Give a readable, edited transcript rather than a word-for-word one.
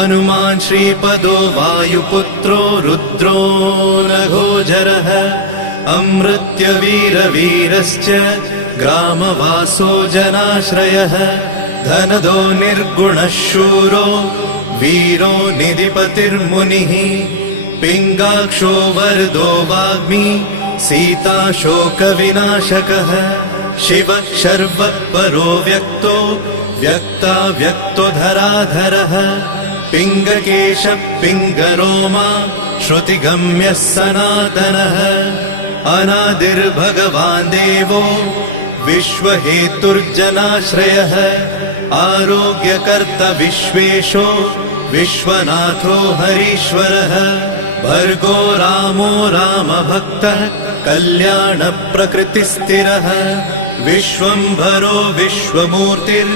हनुमान् श्रीपदो वायुपुत्रो रुद्रो नघोजरः अमृत्यवीरवीरश्च ग्रामवासो जनाश्रयः धनदो निर्गुणः शूरो वीरो निधिपतिर्मुनिः पिङ्गाक्षो वरदो वाग्मी सीताशोकविनाशकः शिवः शर्वपरो व्यक्तो व्यक्ताव्यक्तो धराधरः पिङ्गकेशः पिङ्गरोमा श्रुतिगम्यः सनातनः अनादिर्भगवान् देवो विश्वहेतुर्जनाश्रयः आरोग्यकर्ता विश्वेशो विश्वनाथो हरीश्वरः भर्गो रामो रामभक्तः कल्याणप्रकृतिस्थिरः विश्वम्भरो विश्वमूर्तिर्